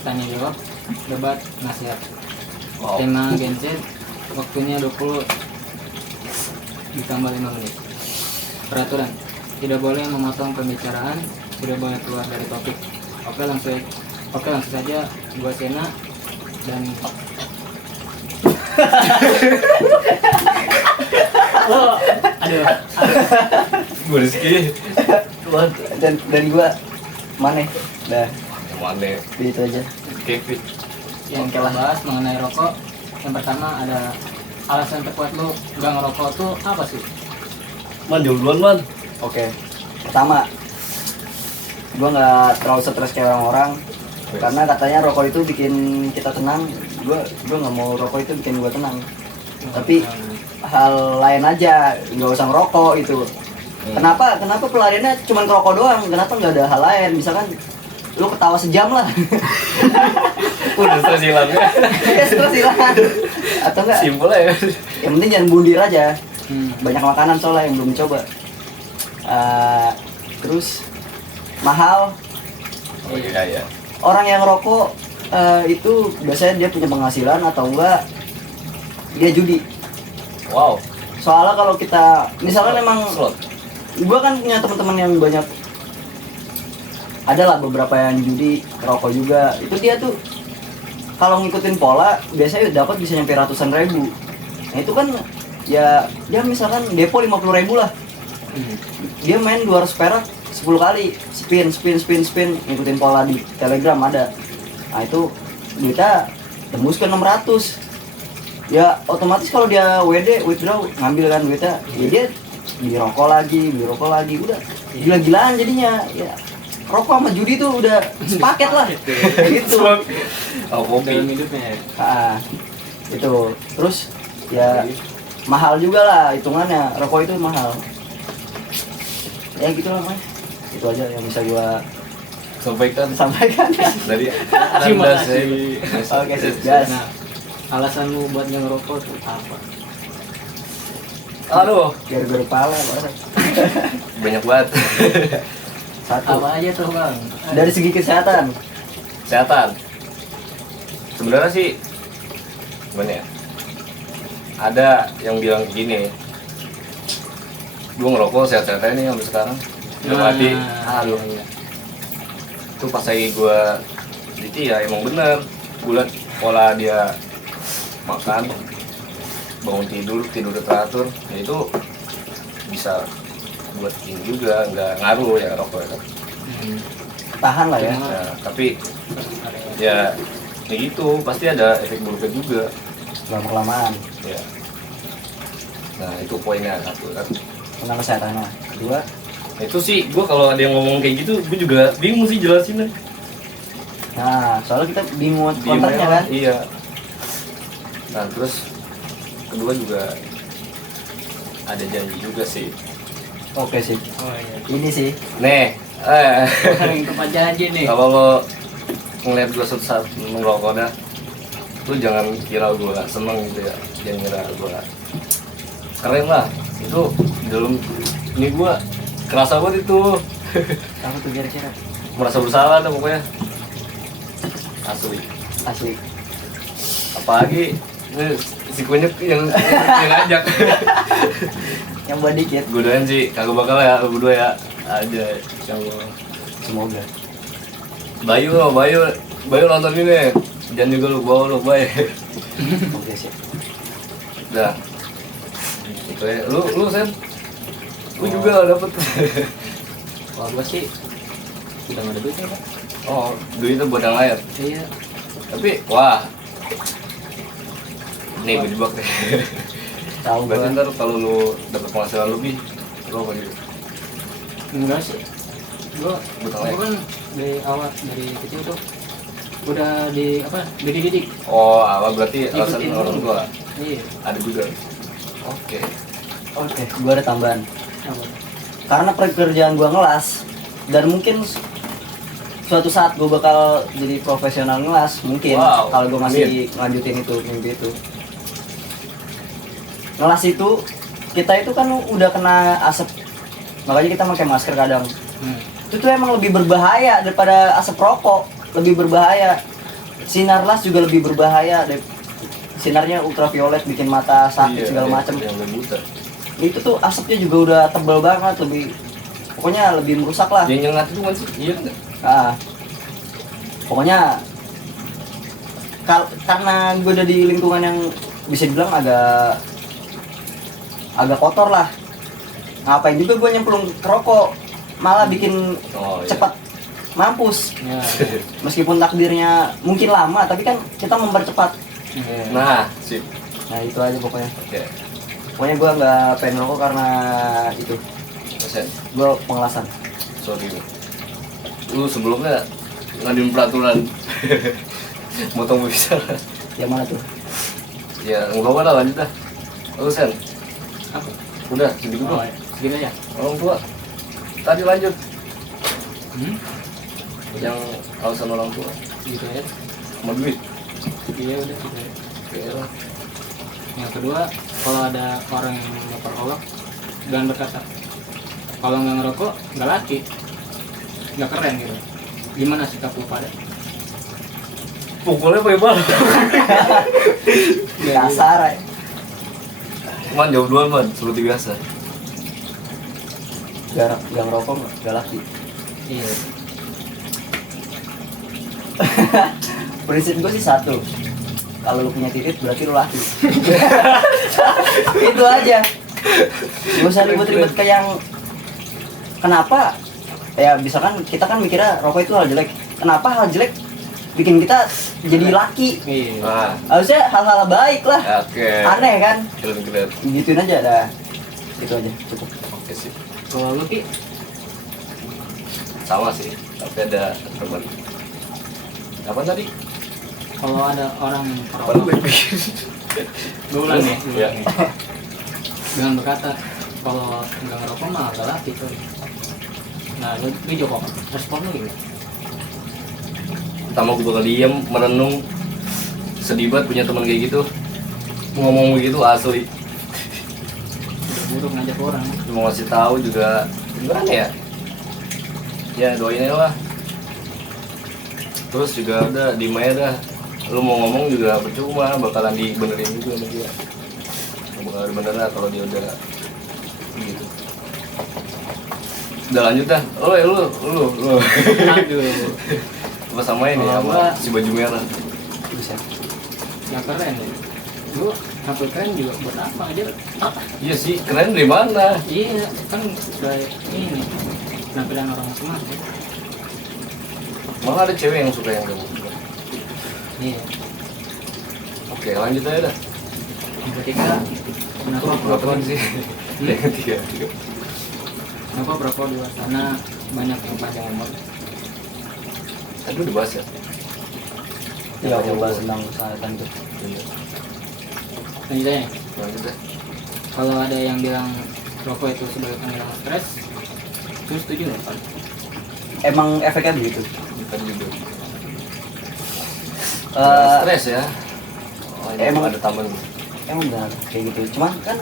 tanya jawab, debat, nasihat. Wow. Tema Gen Z, waktunya 20 ditambah 5 menit. Peraturan, tidak boleh memotong pembicaraan, tidak boleh keluar dari topik. Oke langsung saja. Gua Sena dan oh, aduh. Gue Rizky. dan gua Mane. Dah, Yang mana? itu aja. Kevin. Yang kita bahas mengenai rokok. Yang pertama ada alasan terkuat lu gak ngerokok tuh apa sih? Man, duluan man. Oke. Pertama, gua nggak terlalu stres kayak orang-orang karena katanya rokok itu bikin kita tenang. Gua nggak mau rokok itu bikin gua tenang. Tapi hal lain aja, nggak usah ngerokok itu. Kenapa pelariannya cuma ngerokok doang? Kenapa nggak ada hal lain? Misalkan lu ketawa sejam lah. Udah stres hilang ya. Ya stres hilang. Atau enggak? Simpel ya. Yang penting jangan bundir aja. Banyak makanan soalnya yang belum coba. Terus mahal. Oh iya. Orang yang rokok itu biasanya dia punya penghasilan atau enggak dia judi. Wow. Soalnya kalau kita misalkan memang Slot. gua kan punya teman-teman yang banyak, adalah beberapa yang judi rokok juga. Itu dia tuh kalau ngikutin pola biasanya dapat bisa nyampe ratusan ribu. Nah itu kan ya dia misalkan depo 50.000 lah. Dia main 200 perak 10 kali spin ngikutin pola di Telegram ada. Nah itu duitnya tembus ke 600. Ya otomatis kalau dia withdraw ngambil kan duitnya, ya dia beli rokok lagi, udah gila-gilaan jadinya. Ya rokok sama judi tuh udah sepaket lah. Gitu. Oh, kopi. Dalam hidupnya ya. Itu terus ya mahal juga lah hitungannya, rokok itu mahal. Ya gitu lah Mas. Itu aja yang bisa gua Sampaikan dari Terima Anda kasih. Oke, gas. Nah, alasan lu buat nggak ngerokok tuh apa? Aduh, Gara-gara pala Bang. banyak banget. Satu. Apa aja tuh bang? Dari segi kesehatan. Kesehatan. Sebenarnya sih gimana ya? Ada yang bilang gini, gue ngerokok sehat-sehatnya nih sampai sekarang. Mati. Aduh. Iya. Itu pas lagi gue teliti ya emang bener. Gue liat pola dia makan, bangun tidur teratur, ya itu bisa buat ini juga, nggak ngaruh ya rokok ya. Tahan lah ya. Ya, tapi ya gitu pasti ada efek buruknya juga. Lama-kelamaan. Ya. Nah itu poinnya satu kan. Tentang kesehatannya. Kedua, Nah, itu sih gue kalau ada yang ngomong kayak gitu gue juga bingung sih jelasinnya. nah soalnya kita bingung Diem kontennya aja, kan. iya. Nah terus kedua juga ada janji juga sih. Oke sih. Oh iya. Ini sih. Nih, Yang tempat janji nih. kalau lo ngeliat gue suatu saat merokok dah, lu jangan kira gue gak seneng gitu ya. Jangan kira gue keren lah. Itu di dalam ini gue kerasa banget itu. Apa tuh kira-kira? Merasa bersalah dah pokoknya. Asli. Apalagi ini si kunyuk yang ngajak. Yang buat dikit. Gue doain sih kagak bakal ya lu berdua ya aja insyaallah. Semoga. Bayu nonton ini. Jangan juga lu bawa lu Bay. Oke sih. Udah. Itu ya. Lu Sen. Lu juga dapet. Kalau gua sih udah nggak ada duitnya pak. Oh, duitnya buat yang lain. Iya. Tapi wah. Nih gue jebak deh. Tahu Berarti gua. ntar kalau lu dapet penghasilan lebih, lu apa gitu? Enggak sih. Gua Betul, ya? kan dari awal dari kecil tuh udah di apa dididik. Oh, awal berarti alasan Ikutin orang dulu. tua. Iya. Ada juga. Oke. Oke, gua ada tambahan. Apa? Karena pekerjaan gua ngelas dan mungkin suatu saat gua bakal jadi profesional ngelas mungkin. Wow, Kalau gua masih lanjutin itu mimpi itu. Ngelas itu kita itu kan udah kena asap, makanya kita pakai masker kadang. Itu tuh emang lebih berbahaya daripada asap rokok, lebih berbahaya. sinar las juga lebih berbahaya. Sinarnya ultraviolet bikin mata sakit segala macam. Yang lebih buta. Itu tuh asapnya juga udah tebal banget, pokoknya lebih merusak lah. Yang nyengat itu kan sih, iya kan? Ah, pokoknya karena gue udah di lingkungan yang bisa dibilang agak kotor lah. Ngapain juga gue nyemplung ke rokok, malah bikin cepat mampus. Ya. Meskipun takdirnya mungkin lama, tapi kan kita mempercepat. Nah, sip. Nah itu aja pokoknya. Oke. Pokoknya gue nggak pengen rokok karena itu. Persen. Gue pengelasan. Sorry. Lu sebelumnya ngaduin peraturan. Motong bisa. Yang mana tuh? Ya, enggak apa-apa lah, lanjut dah. Lu Sen. Apa? Udah, segitu Oh, doang. segini aja. Orang tua. Tadi lanjut. Hmm? Yang alasan orang tua Gitu ya. sama duit. Iya udah gitu ya. Kayak lah. Yang kedua, kalau ada orang yang memperolok dan berkata, kalau nggak ngerokok nggak laki, nggak keren gitu. Gimana sikap lu pada? Pukulnya pakai bal. Kasar ya. Man, jauh duluan man, seperti biasa. Gak ngerokok gak laki. Iya. Prinsip gue sih satu, kalau lu punya titik berarti lu laki. Itu aja. Gak usah ribet-ribet ke yang kenapa. Ya misalkan kita kan mikirnya rokok itu hal jelek. Kenapa hal jelek bikin kita jadi laki? Iya. Nah, Harusnya hal-hal baik lah. oke. Aneh kan? Keren. Gituin aja dah. Itu aja cukup. Oke sih. Kalau lu Ki, Sama sih, tapi ada teman. Apa tadi? kalau ada orang yang Apa lu memperolok, baik-baik? gue ulang nih, Iya. dengan berkata, kalau nggak ngerokok mah nggak laki tuh. Nah, lu jawab apa? Respon lu gimana? Pertama gue bakal diem, merenung. Sedih banget punya teman kayak gitu. Ngomong begitu asli. Udah buruk ngajak orang. Mau ngasih tahu juga gimana ya? Ya doain aja lah. Terus juga udah diem aja dah. Lu mau ngomong juga percuma, bakalan dibenerin juga sama dia. Bakal dibenerin kalau dia udah gitu. Udah lanjut dah. Lu. Aduh, Apa samain ya Kalau sama gua- si baju merah. Bisa. nggak keren ya. Lu sampai keren juga buat apa aja? Apa? Iya sih, keren dari mana? Iya, kan udah ini penampilan orang semua. Malah ada cewek yang suka yang kayak gitu. Iya. Oke, lanjut aja dah. Yang ketiga, kenapa Berapa perokok sih? Yang ketiga. Kenapa perokok di luar sana banyak yang panjang umur? Tadi udah bahas ya? Ya coba tentang kesehatan tuh. Iya. Selanjutnya, Lanjut deh. kalau ada yang bilang rokok itu sebagai penghilang stres, itu setuju nggak Pak? Emang efeknya begitu. Bukan juga. Eh, Stres ya. Oh, ini emang- ada taman. Emang benar kayak gitu. Cuman kan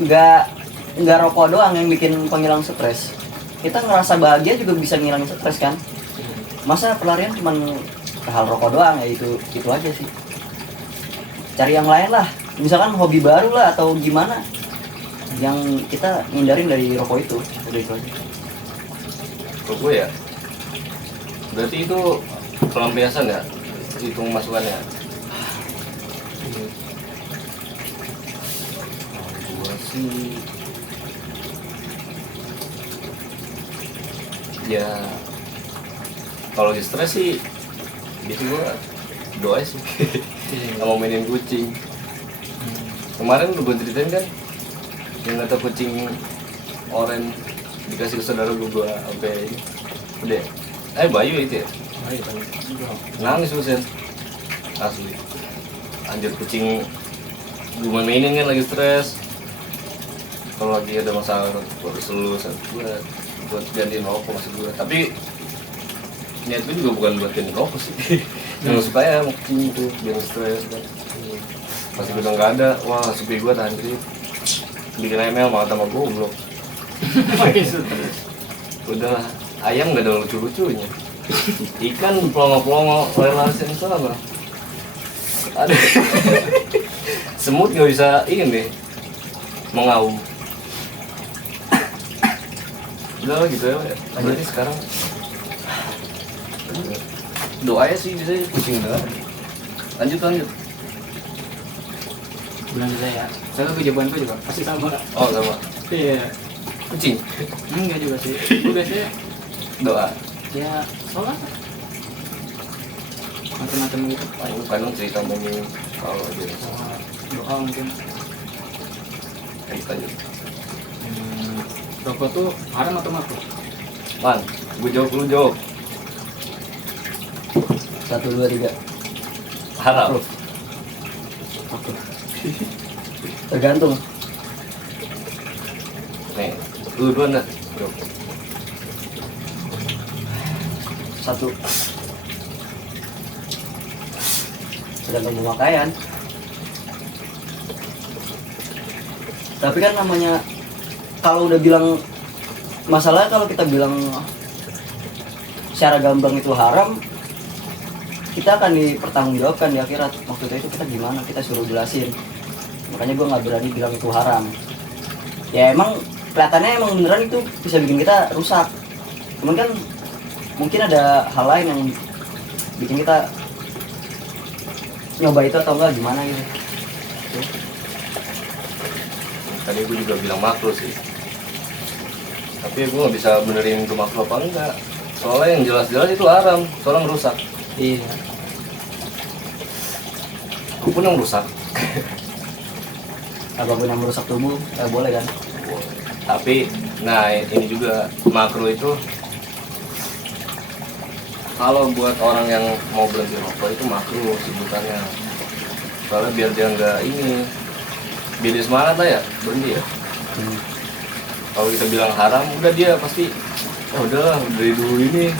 nggak rokok doang yang bikin penghilang stres. Kita ngerasa bahagia juga bisa ngilangin stres kan. Masa pelarian cuman hal rokok doang ya itu aja sih. Cari yang lain lah. Misalkan hobi baru lah atau gimana yang kita hindarin dari rokok itu. Udah itu aja. Kalau gue ya, berarti itu pelampiasan ya, hitung masukannya. Kalau gue sih, ya kalau lagi stres sih, biasanya gue doa sih, sama mainin kucing. Kemarin udah gue ceritain kan, yang kata kucing oren dikasih ke saudara gue sampai udah Bayu itu ya Ayo, Pak. nangis lu Sen asli anjir kucing gue mainin kan lagi stres kalau lagi ada masalah gue selalu buat gantiin rokok maksud gue tapi niat gue juga bukan buat gantiin rokok sih yang supaya sama kucing itu biar stres kan pasti gue udah nggak ada wah sepi gue anjir bikin email malah sama gue belum Makin stres. udah ayam nggak ada lucu-lucunya Ikan pelongo-pelongo lari sana. Ada. Semut nggak bisa ini mengaum. Udah gitu ya. Berarti sekarang doanya sih bisa kucing dah. Lanjut. Bulan saya. Saya tuh jawabanku juga pasti sama. Oh sama. Iya. Kucing. Enggak juga sih. Gue biasanya Doa. ya sholat. Macam-macam gitu. Aku kadang cerita ngomongin kalau aja. Doa mungkin. Lanjut. Rokok tuh haram atau makruh? Man, gue jawab lu jawab. 1, 2, 3. Haram. Oke. Tergantung. Nih, lu duluan dah. Jawab. 1. Tergantung pemakaian. Tapi kan namanya kalau udah bilang masalah, kalau kita bilang secara gamblang itu haram, kita akan dipertanggungjawabkan di akhirat. Maksudnya itu kita gimana, kita suruh jelasin. Makanya gue nggak berani bilang itu haram. Ya emang kelihatannya emang beneran itu bisa bikin kita rusak. Cuman kan mungkin ada hal lain yang bikin kita nyoba itu atau enggak gimana gitu. Tadi gue juga bilang makruh sih. Tapi gue nggak bisa benerin itu makruh apa enggak. Soalnya yang jelas-jelas itu haram, soalnya merusak. Iya. Gue pun yang merusak. Apapun yang merusak tubuh, boleh kan? Tapi, nah ini juga makruh itu kalau buat orang yang mau berhenti rokok itu makruh sebutannya. Soalnya biar dia nggak ini, biar dia semangat lah ya berhenti ya. Kalau kita bilang haram, udah dia pasti ya udahlah dari dulu ini.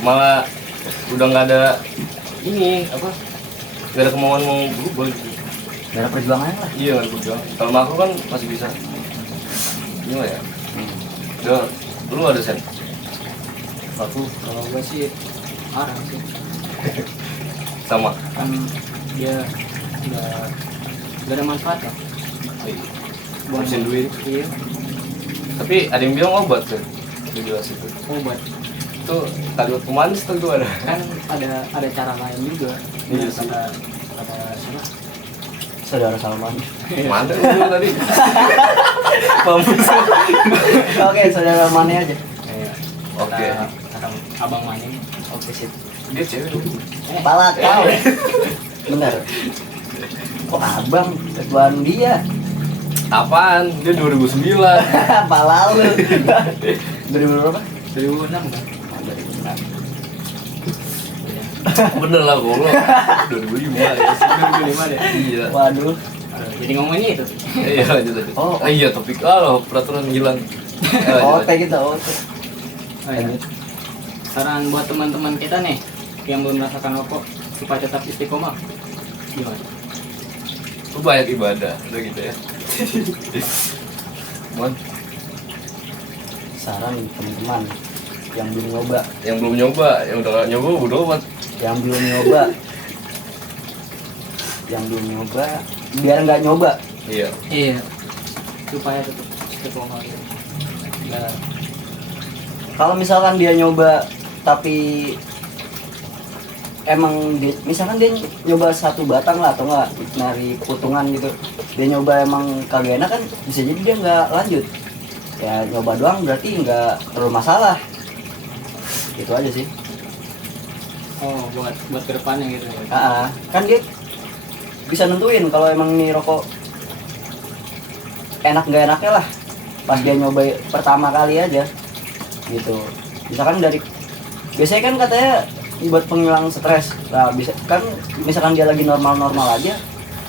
Malah udah nggak ada ini apa? Nggak ada kemauan mau berubah gitu. Gak ada perjuangan lah. Iya nggak ada perjuangan. Kalau makruh kan masih bisa. Gimana ya? Udah, lu ada sen? Makruh kalau gue sih haram sih. Sama. Kan dia nggak ada manfaatnya. Ngabisin duit. Iya. Tapi ada yang bilang obat kan? Dia jelas itu. Obat. Itu kalimat pemanis tuh ada. Kan ada cara lain juga. Iya Benar sih. kata siapa? Saudara Salman. Mana lu tadi? Mampus. Oke, saudara Mane aja. Kayak Oke. kata abang Mane. Oke sip. Dia cewek dong. Kepala kau. Bener. Kok abang? Ketuaan dia. Apaan? Dia 2009. Pala lu. 2000 berapa? 2006 kan? 2006. Bener lah goblok. 2005 ya. 2005 deh. Iya. Waduh. Jadi ngomongnya itu. Iya lanjut. Oh. Iya topik peraturan hilang. Oh, kayak gitu. Oh, Oh, iya. Saran buat teman-teman kita nih yang belum merasakan rokok supaya tetap istiqomah gimana? Lu banyak ibadah, udah gitu ya. Mon, saran teman-teman yang belum nyoba, yang belum nyoba, yang udah gak nyoba udah amat. yang belum nyoba, biar nggak nyoba. Iya. Iya. Supaya tetap istiqomah gitu. Nah, Kalau misalkan dia nyoba tapi emang misalkan dia nyoba 1 batang lah atau enggak nyari putungan gitu, dia nyoba emang kagak enak kan bisa jadi dia nggak lanjut. Ya nyoba doang berarti nggak terlalu masalah. Itu aja sih. oh buat kedepannya gitu ya. Kan dia bisa nentuin kalau emang ini rokok enak nggak enaknya lah pas dia nyoba pertama kali aja gitu. Misalkan biasanya kan katanya buat penghilang stres. Nah, bisa kan misalkan dia lagi normal aja,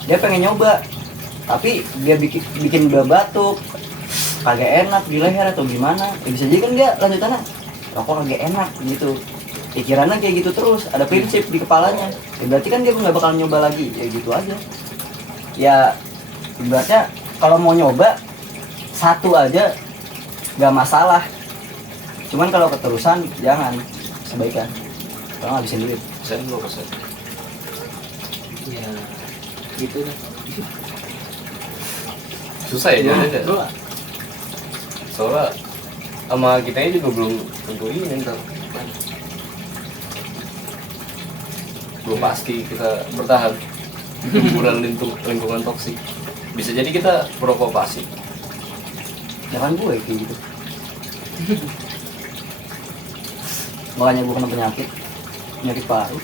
dia pengen nyoba, tapi dia bikin dia batuk, kagak enak di leher atau gimana, ya bisa jadi kan dia lanjutannya rokok kagak enak gitu. Pikirannya kayak gitu terus, ada prinsip di kepalanya. Ya, berarti kan dia nggak bakal nyoba lagi, ya gitu aja. Ya ibaratnya kalau mau nyoba 1 aja nggak masalah. Cuman kalau keterusan jangan, sebaiknya kalau ngabisin duit. Sen lo pesen. Ya gitu deh. Susah ya jalannya. Bro, Soalnya sama kitanya juga belum tentu ini ntar. Belum pasti kita bertahan hiburan lingkungan toksik. Bisa jadi kita perokok pasif. Jangan gue kayak gitu. Makanya gue kena penyakit paru.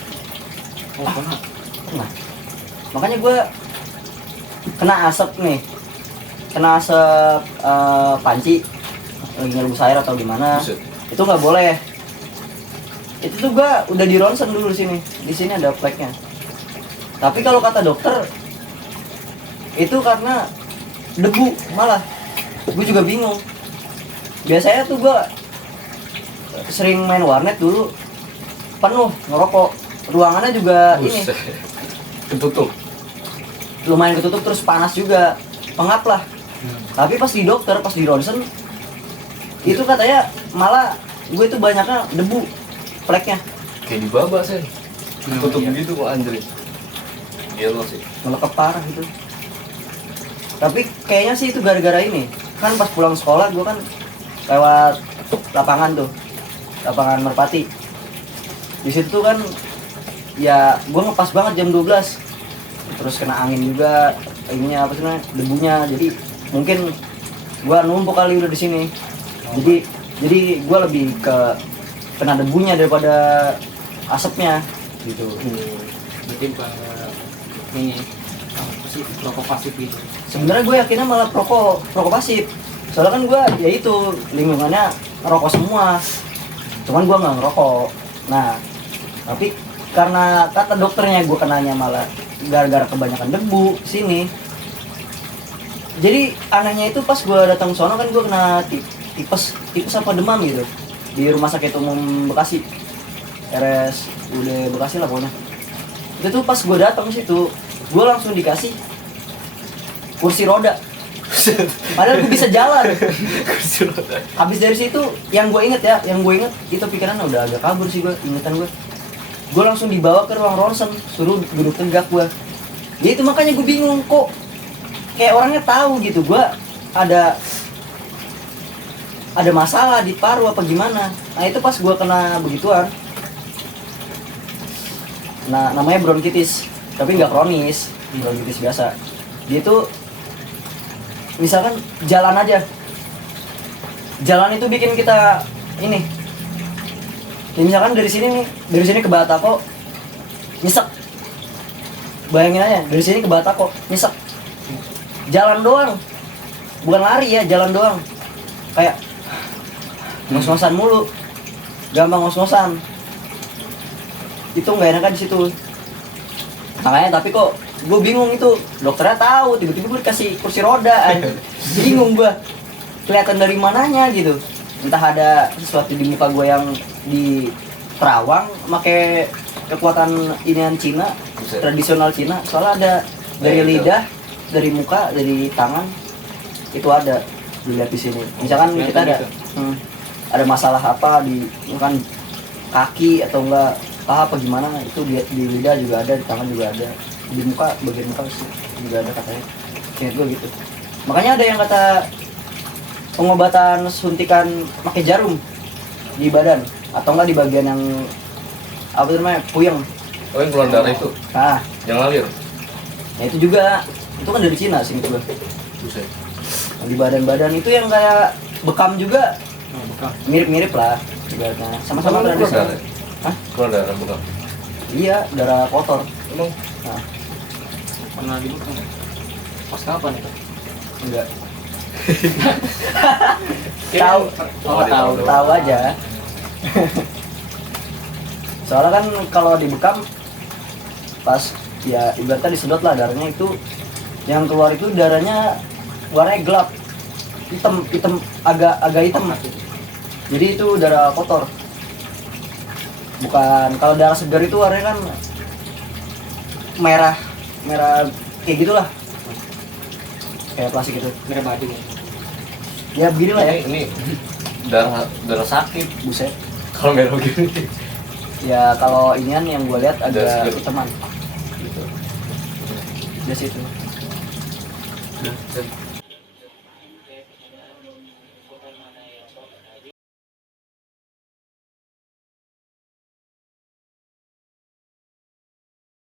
oh kena. Nah, makanya gue kena asap nih, kena asap panci lagi ngerebus air atau gimana, Buset. itu nggak boleh. Itu tuh gue udah di ronsen dulu di sini ada fleknya. Tapi kalau kata dokter itu karena debu, malah gue juga bingung. Biasanya tuh gue sering main warnet dulu penuh ngerokok, ruangannya juga ini Buset. Ketutup. lumayan ketutup, terus panas juga, pengap lah. Tapi pas di dokter, pas di ronsen itu katanya malah gue itu banyaknya debu fleknya, Kayak di baba Sen. Tutup Iya. gitu kok anjir. Gila sih. melekep parah gitu. Tapi kayaknya sih itu gara-gara ini kan pas pulang sekolah gue kan lewat lapangan tuh, lapangan Merpati. Di situ tuh kan ya gue ngepas banget jam 12, terus kena angin juga, ininya apa sih namanya, debunya. Jadi mungkin gue numpuk kali udah di sini. Jadi gue lebih ke kena debunya daripada asapnya gitu. Berarti bukan ini apa sih rokok pasif gitu. Sebenarnya gue yakinnya malah rokok pasif. Soalnya kan gue ya itu lingkungannya ngerokok semua. Cuman gue nggak ngerokok. Nah, tapi karena kata dokternya gue kenanya malah gara-gara kebanyakan debu sini. Jadi anehnya itu pas gue datang sono kan gue kena tipes apa demam gitu di rumah sakit umum Bekasi, RSUD Bekasi lah pokoknya. Itu tuh pas gue datang situ gue langsung dikasih kursi roda. Padahal gue bisa jalan. Habis dari situ yang gue inget itu pikiran udah agak kabur sih ingetan gue langsung dibawa ke ruang ronsen, suruh duduk tegak gue. Ya itu makanya gue bingung kok kayak orangnya tahu gitu gue ada masalah di paru apa gimana. Nah itu pas gue kena begituan. Nah namanya bronkitis, tapi nggak kronis, bronkitis biasa. Dia itu misalkan jalan itu bikin kita ini. Ya, misalkan dari sini ke Batako nyesek. Bayangin aja, dari sini ke Batako nyesek. Jalan doang, bukan lari ya, jalan doang. Kayak ngos-ngosan mulu, gampang ngos-ngosan. Itu nggak enakan di situ. Makanya tapi kok gue bingung itu, dokternya tahu, tiba-tiba gue dikasih kursi roda, bingung gue, kelihatan dari mananya gitu. Entah ada sesuatu di muka gue yang di terawang, pakai kekuatan inian Cina, tradisional Cina. Soalnya ada dari lidah, dari muka, dari tangan, itu ada dilihat di sini. Misalkan kita ada masalah apa di bukan kaki atau enggak paha apa gimana, itu di lidah juga ada, di tangan juga ada, di muka, bagian muka juga ada katanya. Ingat gue gitu. Makanya ada yang kata pengobatan suntikan pakai jarum di badan atau enggak di bagian yang apa namanya, puyeng. Oh yang keluar darah itu, Nah, yang ngalir. nah itu juga, itu kan dari Cina sih juga. Buset. Di badan-badan itu yang kayak bekam juga, Bekam. mirip-mirip lah ibaratnya. Sama-sama Emang keluar tradisional. darah? Hah? Keluar darah bukan? Iya, darah kotor. Emang? Nah, Pernah di bekam. Pas kapan itu? enggak. Tahu, tahu aja. Soalnya kan kalau di bekam pas ya ibaratnya disedot lah darahnya, itu yang keluar itu darahnya warnanya gelap, hitam agak hitam. Jadi itu darah kotor. Bukan, kalau darah segar itu warnanya kan merah kayak gitulah, kayak plastik gitu. Mereka baju ya. Ya beginilah ya. Ini darah sakit buset. kalau merah gini. Ya kalau inian yang gue lihat Darah ada segar. hitaman gitu. Udah situ. Udah,